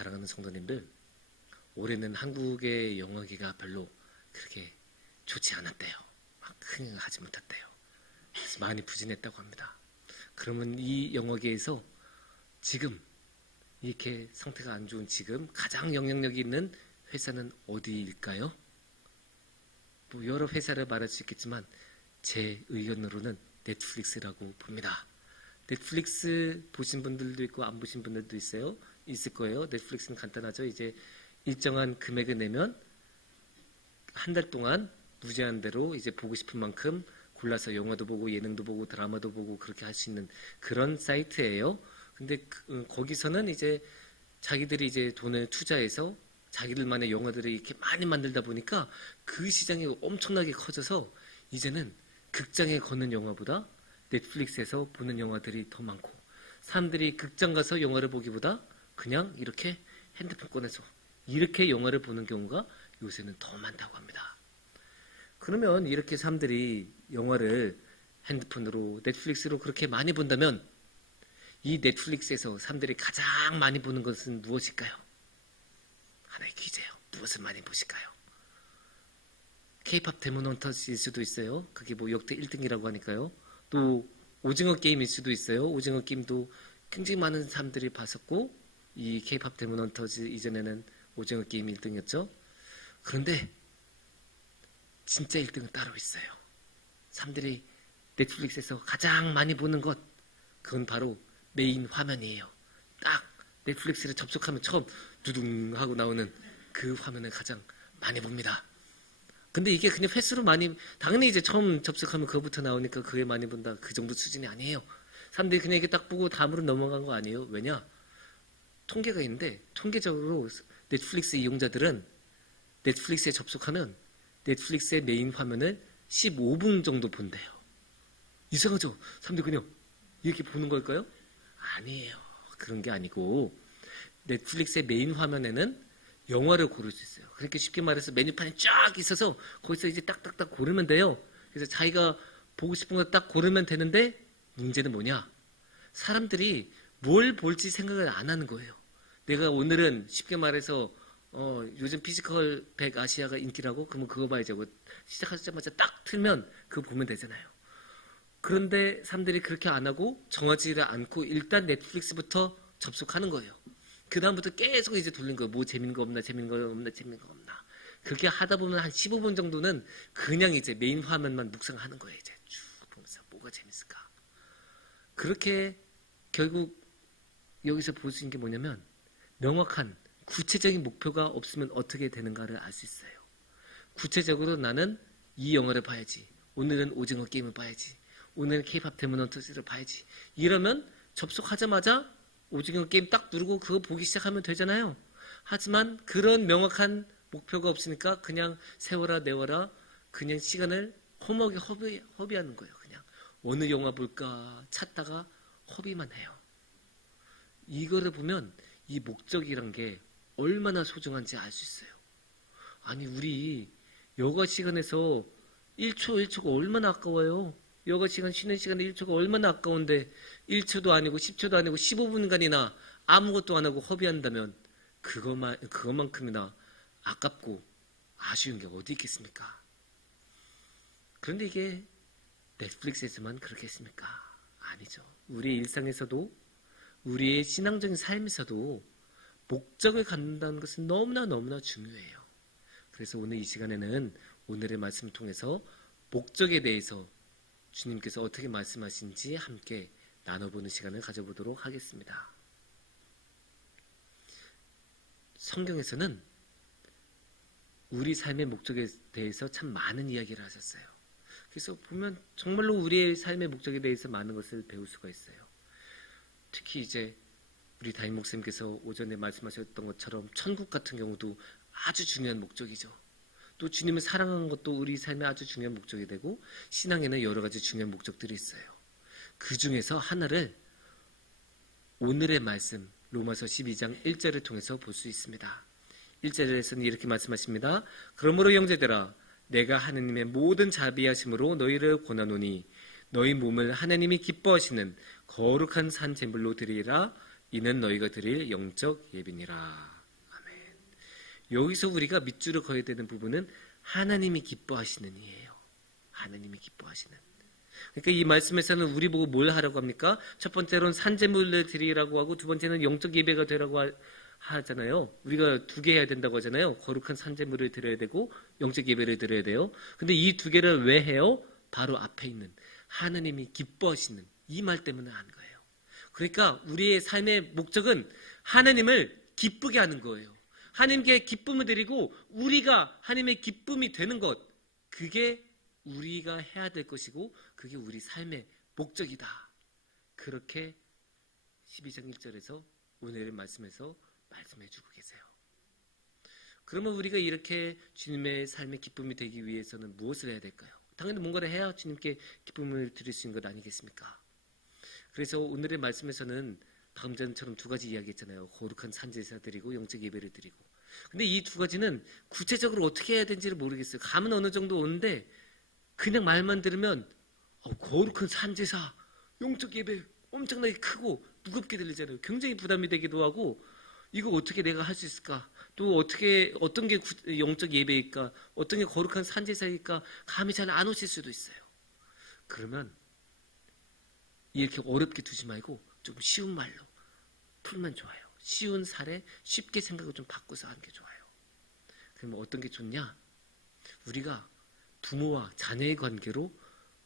사랑하는 성도님들, 올해는 한국의 영어계가 별로 그렇게 좋지 않았대요. 막 흥행하지 못했대요. 그래서 많이 부진했다고 합니다. 그러면 이 영어계에서 지금 이렇게 상태가 안 좋은 지금 가장 영향력이 있는 회사는 어디일까요? 뭐 여러 회사를 말할 수 있겠지만 제 의견으로는 넷플릭스라고 봅니다. 넷플릭스 보신 분들도 있고 안 보신 분들도 있을 거예요. 넷플릭스는 간단하죠. 이제 일정한 금액을 내면 한 달 동안 무제한대로 이제 보고 싶은 만큼 골라서 영화도 보고 예능도 보고 드라마도 보고 그렇게 할 수 있는 그런 사이트예요. 근데 거기서는 이제 자기들이 이제 돈을 투자해서 자기들만의 영화들을 이렇게 많이 만들다 보니까 그 시장이 엄청나게 커져서 이제는 극장에 거는 영화보다 넷플릭스에서 보는 영화들이 더 많고, 사람들이 극장 가서 영화를 보기보다 그냥 이렇게 핸드폰 꺼내서 이렇게 영화를 보는 경우가 요새는 더 많다고 합니다. 그러면 이렇게 사람들이 영화를 핸드폰으로 넷플릭스로 그렇게 많이 본다면 이 넷플릭스에서 사람들이 가장 많이 보는 것은 무엇일까요? 하나의 퀴즈예요. 무엇을 많이 보실까요? K-POP 데몬 헌터즈일 수도 있어요. 그게 뭐 역대 1등이라고 하니까요. 또 오징어 게임일 수도 있어요. 오징어 게임도 굉장히 많은 사람들이 봤었고, 이 K-POP 데몬 헌터즈 이전에는 오징어 게임 1등이었죠. 그런데 진짜 1등은 따로 있어요. 사람들이 넷플릭스에서 가장 많이 보는 것, 그건 바로 메인 화면이에요. 딱 넷플릭스를 접속하면 처음 두둥 하고 나오는 그 화면을 가장 많이 봅니다. 근데 이게 그냥 횟수로 많이, 당연히 이제 처음 접속하면 그거부터 나오니까 그게 많이 본다, 그 정도 수준이 아니에요. 사람들이 그냥 이렇게 딱 보고 다음으로 넘어간 거 아니에요. 왜냐? 통계가 있는데, 통계적으로 넷플릭스 이용자들은 넷플릭스에 접속하면 넷플릭스의 메인 화면을 15분 정도 본대요. 이상하죠? 사람들이 그냥 이렇게 보는 걸까요? 아니에요. 그런 게 아니고, 넷플릭스의 메인 화면에는 영화를 고를 수 있어요. 그렇게 쉽게 말해서 메뉴판이 쫙 있어서 거기서 이제 딱딱딱 고르면 돼요. 그래서 자기가 보고 싶은 거 딱 고르면 되는데, 문제는 뭐냐? 사람들이 뭘 볼지 생각을 안 하는 거예요. 내가 오늘은 쉽게 말해서 요즘 피지컬 100 아시아가 인기라고? 그러면 그거 봐야죠. 시작하자마자 딱 틀면 그거 보면 되잖아요. 그런데 사람들이 그렇게 안 하고 정하지를 않고 일단 넷플릭스부터 접속하는 거예요. 그 다음부터 계속 이제 돌린 거예요. 뭐 재밌는 거 없나, 재밌는 거 없나, 재밌는 거 없나. 그렇게 하다 보면 한 15분 정도는 그냥 이제 메인 화면만 묵상하는 거예요. 이제 쭉 보면서 뭐가 재밌을까. 그렇게 결국 여기서 볼 수 있는 게 뭐냐면, 명확한 구체적인 목표가 없으면 어떻게 되는가를 알 수 있어요. 구체적으로 나는 이 영화를 봐야지, 오늘은 오징어 게임을 봐야지, 오늘은 K-POP 데몬 헌터즈를 봐야지, 이러면 접속하자마자 오징어 게임 딱 누르고 그거 보기 시작하면 되잖아요. 하지만 그런 명확한 목표가 없으니까 그냥 세워라 내워라, 그냥 시간을 허비하는 거예요. 그냥 어느 영화 볼까 찾다가 허비만 해요. 이거를 보면 이 목적이란 게 얼마나 소중한지 알 수 있어요. 아니, 우리 여가 시간에서 1초 1초가 얼마나 아까워요. 여가 시간, 쉬는 시간에 1초가 얼마나 아까운데 1초도 아니고 10초도 아니고 15분간이나 아무것도 안 하고 허비한다면 그것만큼이나 아깝고 아쉬운 게 어디 있겠습니까? 그런데 이게 넷플릭스에서만 그렇겠습니까? 아니죠. 우리의 일상에서도, 우리의 신앙적인 삶에서도 목적을 갖는다는 것은 너무나 중요해요. 그래서 오늘 이 시간에는 오늘의 말씀을 통해서 목적에 대해서 주님께서 어떻게 말씀하신지 함께 나눠보는 시간을 가져보도록 하겠습니다. 성경에서는 우리 삶의 목적에 대해서 참 많은 이야기를 하셨어요. 그래서 보면 정말로 우리의 삶의 목적에 대해서 많은 것을 배울 수가 있어요. 특히 이제 우리 담임 목사님께서 오전에 말씀하셨던 것처럼 천국 같은 경우도 아주 중요한 목적이죠. 또 주님을 사랑하는 것도 우리 삶의 아주 중요한 목적이 되고, 신앙에는 여러 가지 중요한 목적들이 있어요. 그 중에서 하나를 오늘의 말씀 로마서 12장 1절을 통해서 볼 수 있습니다. 1절에서는 이렇게 말씀하십니다. 그러므로 형제들아, 내가 하느님의 모든 자비하심으로 너희를 권하노니 너희 몸을 하나님이 기뻐하시는 거룩한 산 제물로 드리라. 이는 너희가 드릴 영적 예비니라. 아멘. 여기서 우리가 밑줄을 그어야 되는 부분은 하나님이 기뻐하시는 이에요. 하나님이 기뻐하시는. 그러니까 이 말씀에서는 우리 보고 뭘 하라고 합니까? 첫 번째로는 산재물을 드리라고 하고, 두 번째는 영적 예배가 되라고 하잖아요. 우리가 두 개 해야 된다고 하잖아요. 거룩한 산재물을 드려야 되고 영적 예배를 드려야 돼요. 근데 이 두 개를 왜 해요? 바로 앞에 있는 하나님이 기뻐하시는 이 말 때문에 하는 거예요. 그러니까 우리의 삶의 목적은 하나님을 기쁘게 하는 거예요. 하나님께 기쁨을 드리고 우리가 하나님의 기쁨이 되는 것, 그게 우리가 해야 될 것이고 그게 우리 삶의 목적이다. 그렇게 12장 1절에서 오늘의 말씀에서 말씀해 주고 계세요. 그러면 우리가 이렇게 주님의 삶의 기쁨이 되기 위해서는 무엇을 해야 될까요? 당연히 뭔가를 해야 주님께 기쁨을 드릴 수 있는 것 아니겠습니까? 그래서 오늘의 말씀에서는 방금 전처럼 두 가지 이야기했잖아요. 거룩한 산제사 드리고 영적 예배를 드리고. 근데 이 두 가지는 구체적으로 어떻게 해야 되는지를 모르겠어요. 감은 어느 정도 오는데 그냥 말만 들으면 거룩한 산제사, 영적 예배 엄청나게 크고 무겁게 들리잖아요. 굉장히 부담이 되기도 하고 이거 어떻게 내가 할 수 있을까? 또 어떤 게 영적 예배일까? 어떤 게 거룩한 산제사일까? 감이 잘 안 오실 수도 있어요. 그러면 이렇게 어렵게 두지 말고 좀 쉬운 말로 풀면 좋아요. 쉬운 사례, 쉽게 생각을 좀 바꿔서 하는 게 좋아요. 그러면 어떤 게 좋냐? 우리가 부모와 자녀의 관계로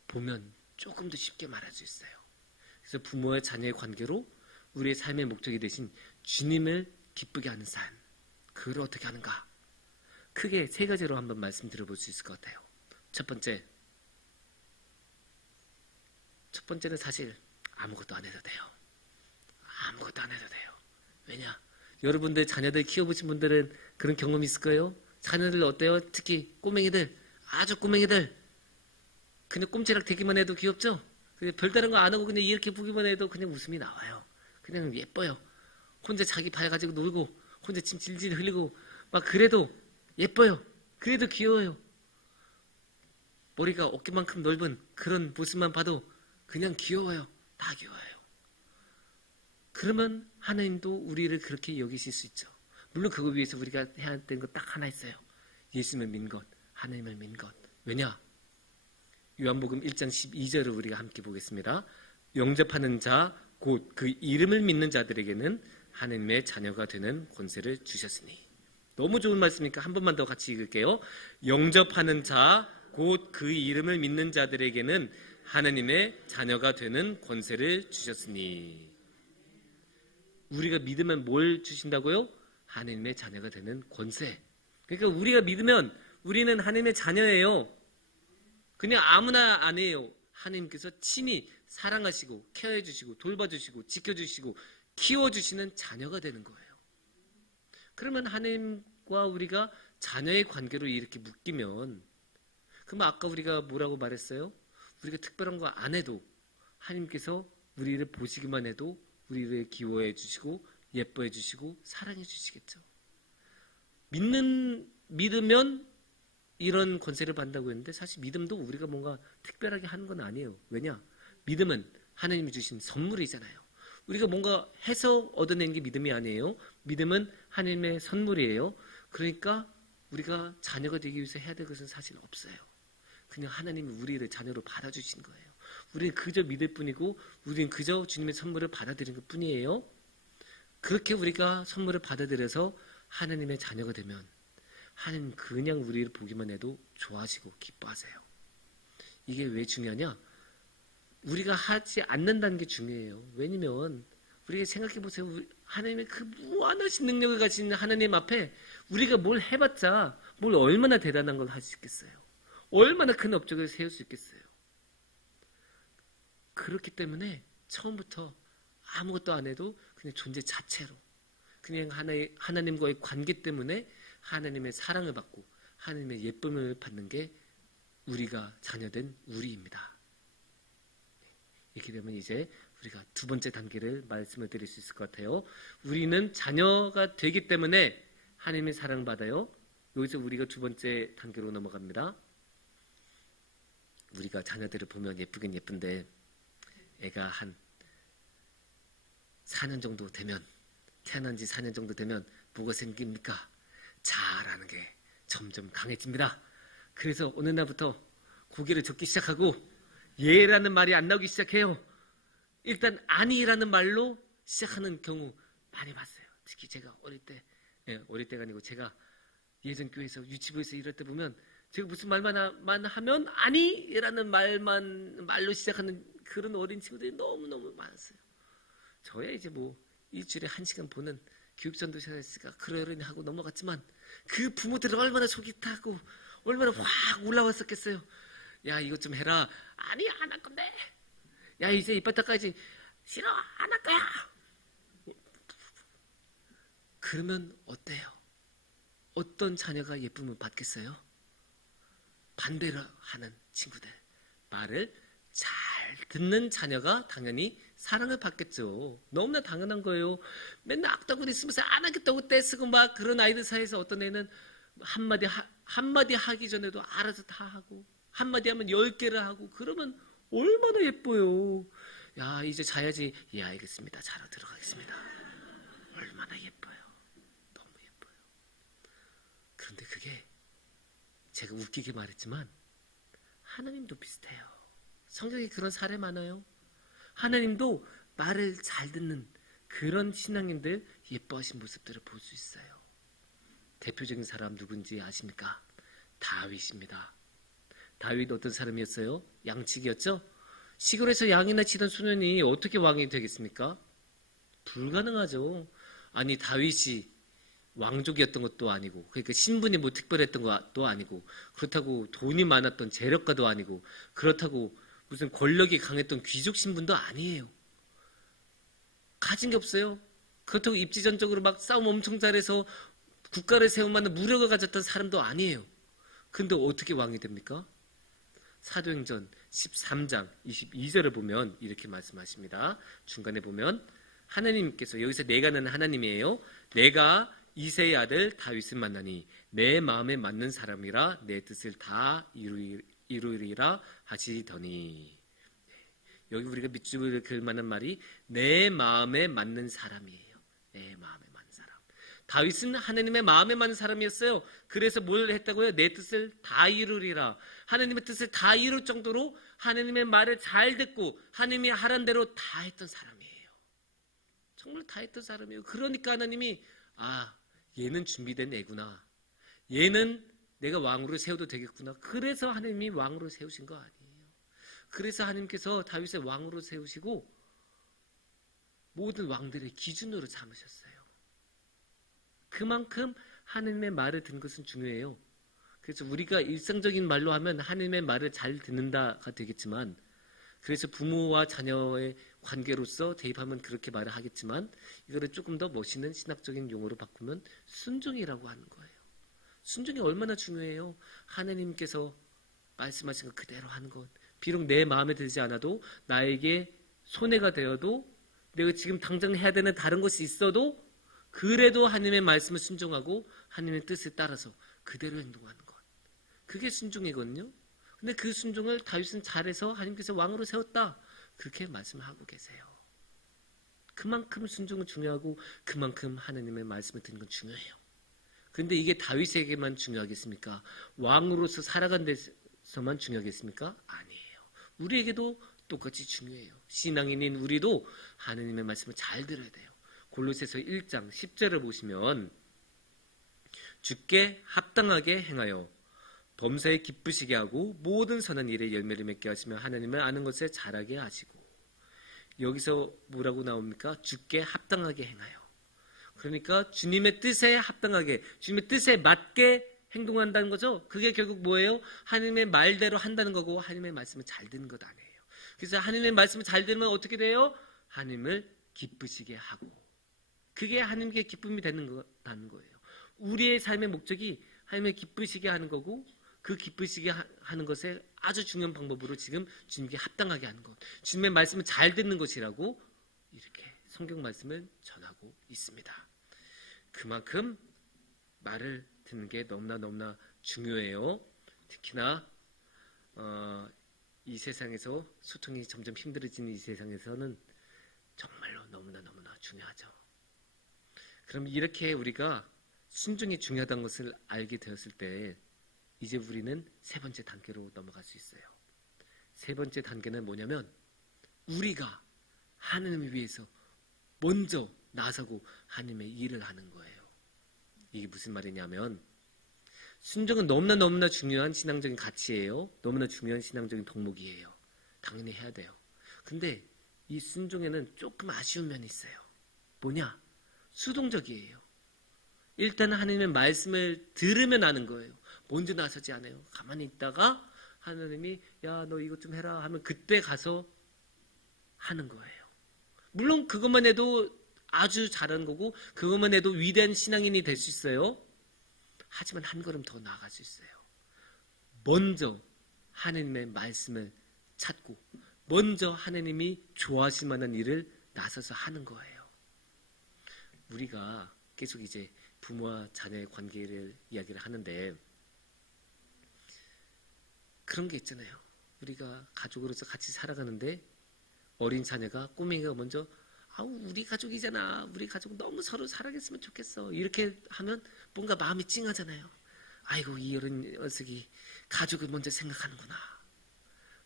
보면 조금 더 쉽게 말할 수 있어요. 그래서 부모와 자녀의 관계로 우리의 삶의 목적이 되신 주님을 기쁘게 하는 삶, 그걸 어떻게 하는가? 크게 세 가지로 한번 말씀드려볼 수 있을 것 같아요. 첫 번째는 사실 아무것도 안 해도 돼요. 아무것도 안 해도 돼요. 왜냐? 여러분들 자녀들 키워보신 분들은 그런 경험이 있을 거예요. 자녀들 어때요? 특히 꼬맹이들, 아주 꼬맹이들 그냥 꼼지락 대기만 해도 귀엽죠? 그냥 별다른 거 안 하고 그냥 이렇게 보기만 해도 그냥 웃음이 나와요. 그냥 예뻐요. 혼자 자기 발 가지고 놀고 혼자 침 질질 흘리고 막 그래도 예뻐요. 그래도 귀여워요. 머리가 어깨만큼 넓은 그런 모습만 봐도 그냥 귀여워요. 다 귀여워요. 그러면 하나님도 우리를 그렇게 여기실 수 있죠. 물론 그거 위해서 우리가 해야 되는 거 딱 하나 있어요. 예수님을 믿는 것, 하나님을 믿는 것. 왜냐? 요한복음 1장 12절을 우리가 함께 보겠습니다. 영접하는 자, 곧 그 이름을 믿는 자들에게는 하나님의 자녀가 되는 권세를 주셨으니. 너무 좋은 말씀이니까 한 번만 더 같이 읽을게요. 영접하는 자, 곧 그 이름을 믿는 자들에게는 하나님의 자녀가 되는 권세를 주셨으니. 우리가 믿으면 뭘 주신다고요? 하나님의 자녀가 되는 권세. 그러니까 우리가 믿으면 우리는 하나님의 자녀예요. 그냥 아무나 아니에요. 하나님께서 친히 사랑하시고 케어해 주시고 돌봐주시고 지켜주시고 키워주시는 자녀가 되는 거예요. 그러면 하나님과 우리가 자녀의 관계로 이렇게 묶이면, 그러면 아까 우리가 뭐라고 말했어요? 우리가 특별한 거 안 해도 하나님께서 우리를 보시기만 해도 우리를 기워해 주시고 예뻐해 주시고 사랑해 주시겠죠. 믿으면 이런 권세를 받는다고 했는데 사실 믿음도 우리가 뭔가 특별하게 하는 건 아니에요. 왜냐? 믿음은 하나님이 주신 선물이잖아요. 우리가 뭔가 해서 얻어낸 게 믿음이 아니에요. 믿음은 하나님의 선물이에요. 그러니까 우리가 자녀가 되기 위해서 해야 될 것은 사실 없어요. 그냥 하나님이 우리를 자녀로 받아주신 거예요. 우리는 그저 믿을 뿐이고 우리는 그저 주님의 선물을 받아들이는 것 뿐이에요. 그렇게 우리가 선물을 받아들여서 하나님의 자녀가 되면 하나님 그냥 우리를 보기만 해도 좋아하시고 기뻐하세요. 이게 왜 중요하냐? 우리가 하지 않는다는 게 중요해요. 왜냐면 우리가 생각해 보세요. 하나님의 그 무한하신 능력을 가진 하나님 앞에 우리가 뭘 해봤자 뭘 얼마나 대단한 걸 할 수 있겠어요. 얼마나 큰 업적을 세울 수 있겠어요. 그렇기 때문에 처음부터 아무것도 안 해도 그냥 존재 자체로 그냥 하나님과의 관계 때문에 하나님의 사랑을 받고 하나님의 예쁨을 받는 게 우리가 자녀된 우리입니다. 이렇게 되면 이제 우리가 두 번째 단계를 말씀을 드릴 수 있을 것 같아요. 우리는 자녀가 되기 때문에 하나님의 사랑받아요. 여기서 우리가 두 번째 단계로 넘어갑니다. 우리가 자녀들을 보면 예쁘긴 예쁜데 애가 한 4년 정도 되면, 태어난 지 4년 정도 되면 뭐가 생깁니까? 자라는 게 점점 강해집니다. 그래서 어느 날부터 고개를 젓기 시작하고 예라는 말이 안 나오기 시작해요. 일단 아니라는 말로 시작하는 경우 많이 봤어요. 특히 제가 어릴 때가 아니고 제가 예전 교회에서 유치부에서 이럴 때 보면 제가 무슨 말만 하면 아니라는 말로 시작하는 그런 어린 친구들이 너무너무 많았어요. 저야 이제 뭐 일주일에 1시간 보는 교육전도 시작했으니까 그러려니 하고 넘어갔지만 그 부모들은 얼마나 속이 타고 얼마나 확 올라왔었겠어요. 야, 이것 좀 해라. 아니, 안 할 건데. 야, 이제 이빨 닦아야지. 싫어, 안 할 거야. 그러면 어때요? 어떤 자녀가 예쁨을 받겠어요? 반대로 하는 친구들, 말을 잘 듣는 자녀가 당연히 사랑을 받겠죠. 너무나 당연한 거예요. 맨날 악다구리 쓰면서 안 하겠다고 떼쓰고 막 그런 아이들 사이에서 어떤 애는 한마디 하기 전에도 알아서 다 하고 한마디 하면 10개를 하고 그러면 얼마나 예뻐요. 야, 이제 자야지. 예, 알겠습니다. 자러 들어가겠습니다. 얼마나 예뻐요. 너무 예뻐요. 그런데 그게 제가 웃기게 말했지만 하나님도 비슷해요. 성경에 그런 사례 많아요. 하나님도 말을 잘 듣는 그런 신앙인들 예뻐하신 모습들을 볼 수 있어요. 대표적인 사람 누군지 아십니까? 다윗입니다. 다윗 어떤 사람이었어요? 양치기였죠? 시골에서 양이나 치던 소년이 어떻게 왕이 되겠습니까? 불가능하죠. 아니, 다윗이 왕족이었던 것도 아니고, 그러니까 신분이 뭐 특별했던 것도 아니고, 그렇다고 돈이 많았던 재력가도 아니고, 그렇다고 무슨 권력이 강했던 귀족 신분도 아니에요. 가진 게 없어요. 그렇다고 입지전적으로 막 싸움 엄청 잘해서 국가를 세울 만한 무력을 가졌던 사람도 아니에요. 근데 어떻게 왕이 됩니까? 사도행전 13장 22절을 보면 이렇게 말씀하십니다. 중간에 보면 하나님께서, 여기서 내가는 하나님이에요. 내가 이새의 아들 다윗을 만나니 내 마음에 맞는 사람이라 내 뜻을 다 이루리라 하시더니, 여기 우리가 밑줄을 그을 만한 말이 내 마음에 맞는 사람이에요. 내 마음에 맞는 사람. 다윗은 하나님의 마음에 맞는 사람이었어요. 그래서 뭘 했다고요? 내 뜻을 다 이루리라. 하나님의 뜻을 다 이룰 정도로 하나님의 말을 잘 듣고 하나님이 하란 대로 다 했던 사람이에요. 정말 다 했던 사람이에요. 그러니까 하나님이 얘는 준비된 애구나. 얘는 내가 왕으로 세워도 되겠구나. 그래서 하나님이 왕으로 세우신 거 아니에요. 그래서 하나님께서 다윗을 왕으로 세우시고 모든 왕들의 기준으로 삼으셨어요. 그만큼 하나님의 말을 듣는 것은 중요해요. 그래서 우리가 일상적인 말로 하면 하나님의 말을 잘 듣는다가 되겠지만, 그래서 부모와 자녀의 관계로서 대입하면 그렇게 말을 하겠지만, 이거를 조금 더 멋있는 신학적인 용어로 바꾸면 순종이라고 하는 거예요. 순종이 얼마나 중요해요. 하나님께서 말씀하신 것 그대로 하는 것. 비록 내 마음에 들지 않아도, 나에게 손해가 되어도, 내가 지금 당장 해야 되는 다른 것이 있어도 그래도 하나님의 말씀을 순종하고 하나님의 뜻에 따라서 그대로 행동하는 것. 그게 순종이거든요. 근데 그 순종을 다윗은 잘해서 하나님께서 왕으로 세웠다. 그렇게 말씀하고 계세요. 그만큼 순종은 중요하고 그만큼 하나님의 말씀을 듣는 건 중요해요. 그런데 이게 다윗에게만 중요하겠습니까? 왕으로서 살아간 데서만 중요하겠습니까? 아니에요. 우리에게도 똑같이 중요해요. 신앙인인 우리도 하나님의 말씀을 잘 들어야 돼요. 골로새서 1장 10절을 보시면 주께 합당하게 행하여 범사에 기쁘시게 하고 모든 선한 일에 열매를 맺게 하시며 하나님을 아는 것에 잘하게 하시고, 여기서 뭐라고 나옵니까? 주께 합당하게 행하여. 그러니까 주님의 뜻에 합당하게, 주님의 뜻에 맞게 행동한다는 거죠. 그게 결국 뭐예요? 하나님의 말대로 한다는 거고 하나님의 말씀을 잘 듣는 것 아니에요. 그래서 하나님의 말씀을 잘 들으면 어떻게 돼요? 하나님을 기쁘시게 하고, 그게 하나님께 기쁨이 되는 거예요. 우리의 삶의 목적이 하나님을 기쁘시게 하는 거고, 그 기쁘시게 하는 것에 아주 중요한 방법으로 지금 주님께 합당하게 하는 것, 주님의 말씀을 잘 듣는 것이라고 이렇게 성경 말씀을 전하고 있습니다. 그만큼 말을 듣는 게 너무나 중요해요. 특히나 이 세상에서 소통이 점점 힘들어지는 이 세상에서는 정말로 너무나 중요하죠. 그럼 이렇게 우리가 순종이 중요하다는 것을 알게 되었을 때 이제 우리는 세 번째 단계로 넘어갈 수 있어요. 세 번째 단계는 뭐냐면 우리가 하나님을 위해서 먼저 나서고 하나님의 일을 하는 거예요. 이게 무슨 말이냐면 순종은 너무나 중요한 신앙적인 가치예요. 너무나 중요한 신앙적인 덕목이에요. 당연히 해야 돼요. 근데 이 순종에는 조금 아쉬운 면이 있어요. 뭐냐? 수동적이에요. 일단 하나님의 말씀을 들으면 아는 거예요. 먼저 나서지 않아요. 가만히 있다가 하나님이 야, 너 이것 좀 해라 하면 그때 가서 하는 거예요. 물론 그것만 해도 아주 잘하는 거고 그것만 해도 위대한 신앙인이 될 수 있어요. 하지만 한 걸음 더 나아갈 수 있어요. 먼저 하나님의 말씀을 찾고 먼저 하나님이 좋아하실 만한 일을 나서서 하는 거예요. 우리가 계속 이제 부모와 자녀의 관계를 이야기를 하는데 그런 게 있잖아요. 우리가 가족으로서 같이 살아가는데 어린 자녀가 꼬맹이가 먼저 아우 우리 가족이잖아. 우리 가족 너무 서로 사랑했으면 좋겠어. 이렇게 하면 뭔가 마음이 찡하잖아요. 아이고 이 어린 녀석이 가족을 먼저 생각하는구나.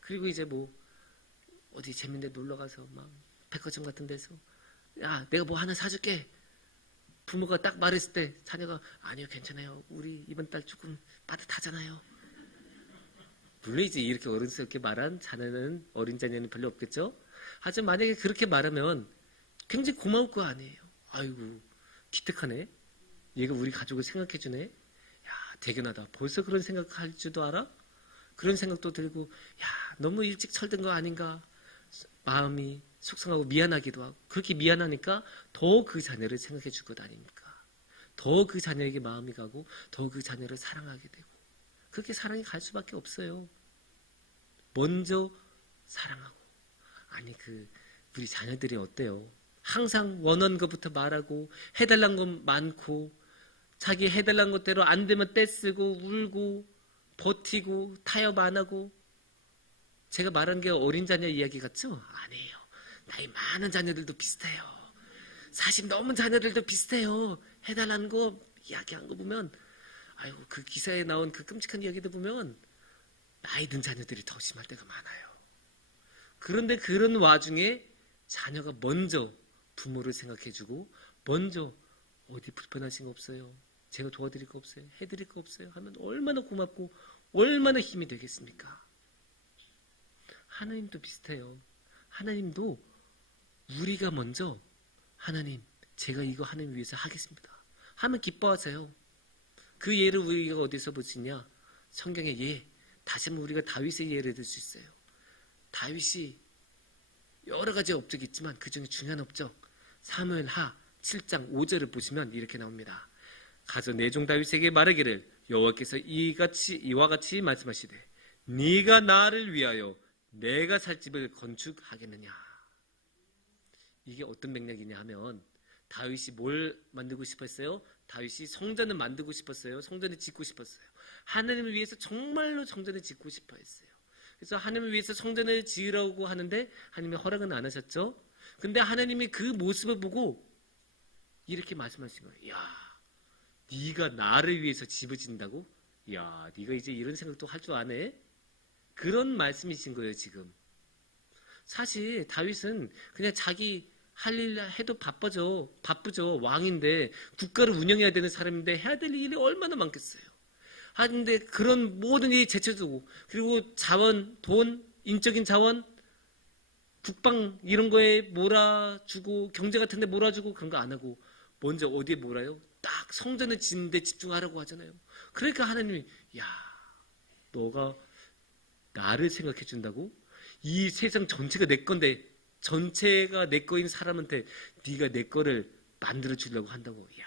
그리고 이제 뭐 어디 재밌는 데 놀러 가서 막 백화점 같은 데서 야 내가 뭐 하나 사줄게. 부모가 딱 말했을 때 자녀가 아니요 괜찮아요. 우리 이번 달 조금 빠듯하잖아요. 물론 이제 이렇게 어른스럽게 말한 자녀는 어린 자녀는 별로 없겠죠. 하지만 만약에 그렇게 말하면 굉장히 고마울 거 아니에요. 아이고 기특하네. 얘가 우리 가족을 생각해주네. 야 대견하다. 벌써 그런 생각할 줄도 알아? 그런 생각도 들고 야 너무 일찍 철든 거 아닌가. 마음이 속상하고 미안하기도 하고 그렇게 미안하니까 더 그 자녀를 생각해 줄 것 아닙니까? 더 그 자녀에게 마음이 가고 더 그 자녀를 사랑하게 되고 그렇게 사랑이 갈 수밖에 없어요. 먼저 사랑하고 아니 우리 자녀들이 어때요? 항상 원하는 것부터 말하고 해달라는 것 많고 자기 해달라는 것대로 안 되면 떼쓰고 울고 버티고 타협 안 하고 제가 말한 게 어린 자녀 이야기 같죠? 아니에요. 나이 많은 자녀들도 비슷해요. 40 넘은 자녀들도 비슷해요. 해달라는 거 이야기한 거 보면 아이고 그 기사에 나온 그 끔찍한 이야기들 보면 나이 든 자녀들이 더 심할 때가 많아요. 그런데 그런 와중에 자녀가 먼저 부모를 생각해주고 먼저 어디 불편하신 거 없어요? 제가 도와드릴 거 없어요? 해드릴 거 없어요? 하면 얼마나 고맙고 얼마나 힘이 되겠습니까? 하나님도 비슷해요. 하나님도 우리가 먼저 하나님 제가 이거 하나님 위해서 하겠습니다 하면 기뻐하세요. 그 예를 우리가 어디서 볼 수 있냐? 성경의 예. 다시 한번 우리가 다윗의 예를 들 수 있어요. 다윗이 여러 가지 업적이 있지만 그 중에 중요한 업적 사무엘하 7장 5절을 보시면 이렇게 나옵니다. 가서 내 종 다윗에게 말하기를 여호와께서 이와 같이 말씀하시되 네가 나를 위하여 내가 살 집을 건축하겠느냐. 이게 어떤 맥락이냐 하면 다윗이 뭘 만들고 싶었어요? 다윗이 성전을 만들고 싶었어요. 성전을 짓고 싶었어요. 하나님을 위해서 정말로 성전을 짓고 싶어 했어요. 그래서 하나님을 위해서 성전을 지으라고 하는데 하나님이 허락은 안 하셨죠. 근데 하나님이 그 모습을 보고 이렇게 말씀하신 거예요. 야, 네가 나를 위해서 집을 짓는다고? 야, 네가 이제 이런 생각도 할 줄 아네? 그런 말씀이신 거예요, 지금. 사실 다윗은 그냥 자기 할 일 해도 바쁘죠. 왕인데 국가를 운영해야 되는 사람인데 해야 될 일이 얼마나 많겠어요. 하는데 그런 모든 일이 제쳐두고 그리고 자원, 돈, 인적인 자원, 국방 이런 거에 몰아주고 경제 같은 데 몰아주고 그런 거 안 하고 먼저 어디에 몰아요? 딱 성전을 짓는 데 집중하라고 하잖아요. 그러니까 하나님이 야, 너가 나를 생각해 준다고? 이 세상 전체가 내 건데 전체가 내 거인 사람한테 네가 내 거를 만들어 주려고 한다고. 야,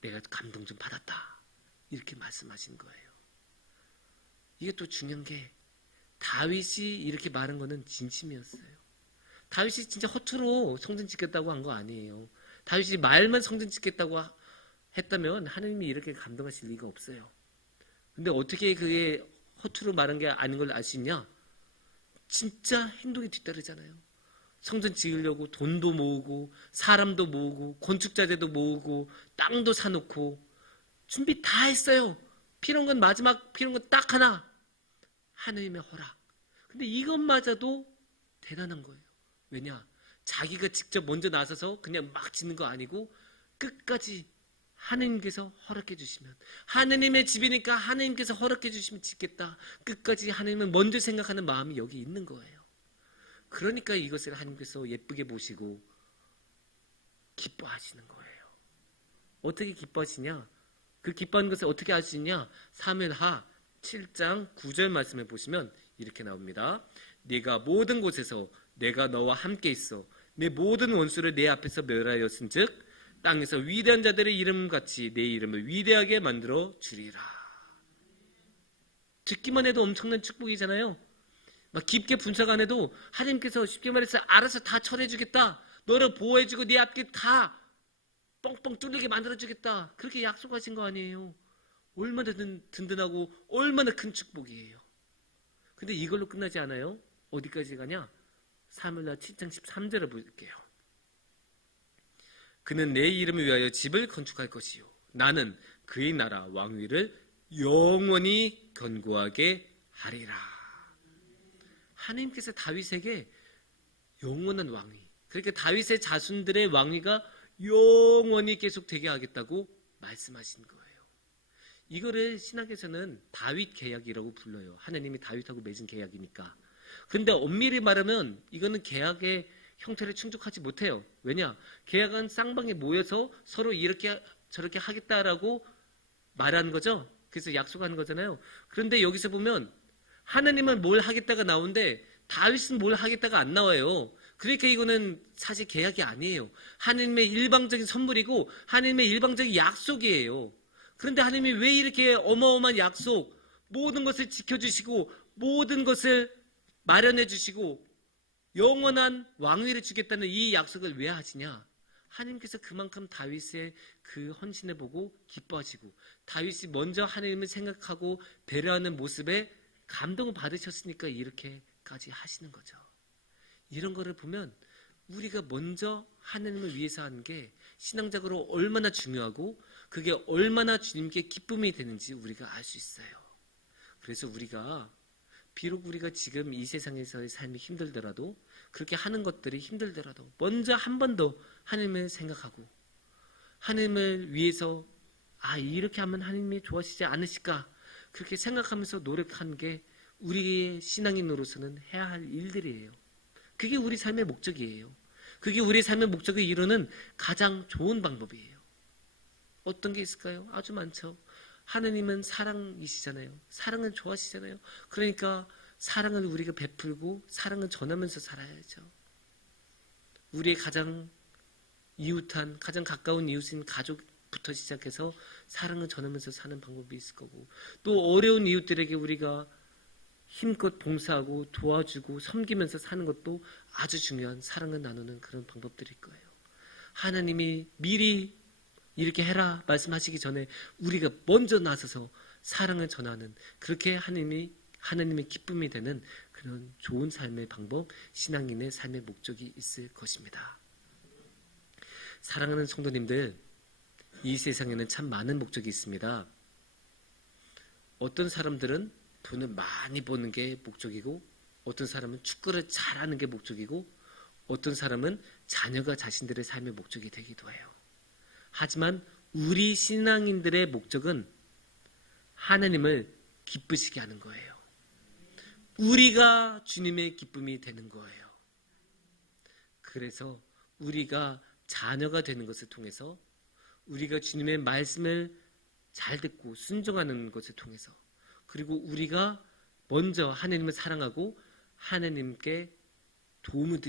내가 감동 좀 받았다. 이렇게 말씀하신 거예요. 이게 또 중요한 게 다윗이 이렇게 말한 거는 진심이었어요. 다윗이 진짜 허투루 성전 짓겠다고 한 거 아니에요. 다윗이 말만 성전 짓겠다고 했다면 하나님이 이렇게 감동하실 리가 없어요. 근데 어떻게 그게 허투루 말한 게 아닌 걸 알 수 있냐? 진짜 행동이 뒤따르잖아요. 성전 지으려고 돈도 모으고 사람도 모으고 건축자재도 모으고 땅도 사놓고 준비 다 했어요. 필요한 건 마지막 필요한 건 딱 하나. 하느님의 허락. 근데 이것마저도 대단한 거예요. 왜냐? 자기가 직접 먼저 나서서 그냥 막 짓는 거 아니고 끝까지 하느님께서 허락해 주시면, 하느님의 집이니까 하느님께서 허락해 주시면 짓겠다. 끝까지 하느님을 먼저 생각하는 마음이 여기 있는 거예요. 그러니까 이것을 하나님께서 예쁘게 보시고 기뻐하시는 거예요. 어떻게 기뻐하시냐? 그 기뻐하는 것을 어떻게 알 수 있냐? 사무엘하 7장 9절 말씀을 보시면 이렇게 나옵니다. 네가 모든 곳에서 내가 너와 함께 있어 내 모든 원수를 내 앞에서 멸하였은즉 땅에서 위대한 자들의 이름같이 내 이름을 위대하게 만들어 주리라. 듣기만 해도 엄청난 축복이잖아요. 막 깊게 분석 안 해도 하나님께서 쉽게 말해서 알아서 다 처리해주겠다. 너를 보호해주고 네 앞길 다 뻥뻥 뚫리게 만들어주겠다. 그렇게 약속하신 거 아니에요. 얼마나 든든하고 얼마나 큰 축복이에요. 근데 이걸로 끝나지 않아요. 어디까지 가냐? 사무엘하 7장 13절을 볼게요. 그는 내 이름을 위하여 집을 건축할 것이요 나는 그의 나라 왕위를 영원히 견고하게 하리라. 하나님께서 다윗에게 영원한 왕위, 그러니까 다윗의 자손들의 왕위가 영원히 계속 되게 하겠다고 말씀하신 거예요. 이거를 신학에서는 다윗 계약이라고 불러요. 하나님이 다윗하고 맺은 계약이니까. 그런데 엄밀히 말하면 이거는 계약의 형태를 충족하지 못해요. 왜냐? 계약은 쌍방이 모여서 서로 이렇게 저렇게 하겠다라고 말하는 거죠. 그래서 약속하는 거잖아요. 그런데 여기서 보면 하나님은 뭘 하겠다가 나오는데 다윗은 뭘 하겠다가 안 나와요. 그러니까 이거는 사실 계약이 아니에요. 하나님의 일방적인 선물이고 하나님의 일방적인 약속이에요. 그런데 하나님이 왜 이렇게 어마어마한 약속, 모든 것을 지켜주시고 모든 것을 마련해 주시고 영원한 왕위를 주겠다는 이 약속을 왜 하시냐? 하나님께서 그만큼 다윗의 그 헌신을 보고 기뻐하시고 다윗이 먼저 하나님을 생각하고 배려하는 모습에 감동을 받으셨으니까 이렇게까지 하시는 거죠. 이런 거를 보면 우리가 먼저 하나님을 위해서 하는 게 신앙적으로 얼마나 중요하고 그게 얼마나 주님께 기쁨이 되는지 우리가 알 수 있어요. 그래서 우리가 비록 우리가 지금 이 세상에서의 삶이 힘들더라도 그렇게 하는 것들이 힘들더라도 먼저 한 번 더 하나님을 생각하고 하나님을 위해서 이렇게 하면 하나님이 좋아하시지 않으실까 그렇게 생각하면서 노력하는 게 우리의 신앙인으로서는 해야 할 일들이에요. 그게 우리 삶의 목적이에요. 그게 우리 삶의 목적을 이루는 가장 좋은 방법이에요. 어떤 게 있을까요? 아주 많죠. 하나님은 사랑이시잖아요. 사랑을 좋아하시잖아요. 그러니까 사랑을 우리가 베풀고 사랑을 전하면서 살아야죠. 우리의 가장 이웃한, 가장 가까운 이웃인 가족부터 시작해서 사랑을 전하면서 사는 방법이 있을 거고 또 어려운 이웃들에게 우리가 힘껏 봉사하고 도와주고 섬기면서 사는 것도 아주 중요한 사랑을 나누는 그런 방법들일 거예요. 하나님이 미리 이렇게 해라 말씀하시기 전에 우리가 먼저 나서서 사랑을 전하는 그렇게 하나님의 기쁨이 되는 그런 좋은 삶의 방법, 신앙인의 삶의 목적이 있을 것입니다. 사랑하는 성도님들, 이 세상에는 참 많은 목적이 있습니다. 어떤 사람들은 돈을 많이 버는 게 목적이고 어떤 사람은 축구를 잘하는 게 목적이고 어떤 사람은 자녀가 자신들의 삶의 목적이 되기도 해요. 하지만 우리 신앙인들의 목적은 하나님을 기쁘시게 하는 거예요. 우리가 주님의 기쁨이 되는 거예요. 그래서 우리가 자녀가 되는 것을 통해서 우리가 주님의 말씀을 잘 듣고 순종하는 것을 통해서 그리고 우리가 먼저 하나님을 사랑하고 하나님께 도움을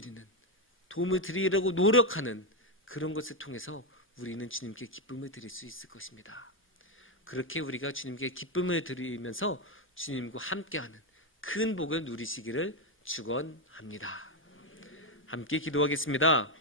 드리려고 노력하는 그런 것을 통해서 우리는 주님께 기쁨을 드릴 수 있을 것입니다. 그렇게 우리가 주님께 기쁨을 드리면서 주님과 함께하는 큰 복을 누리시기를 축원합니다. 함께 기도하겠습니다.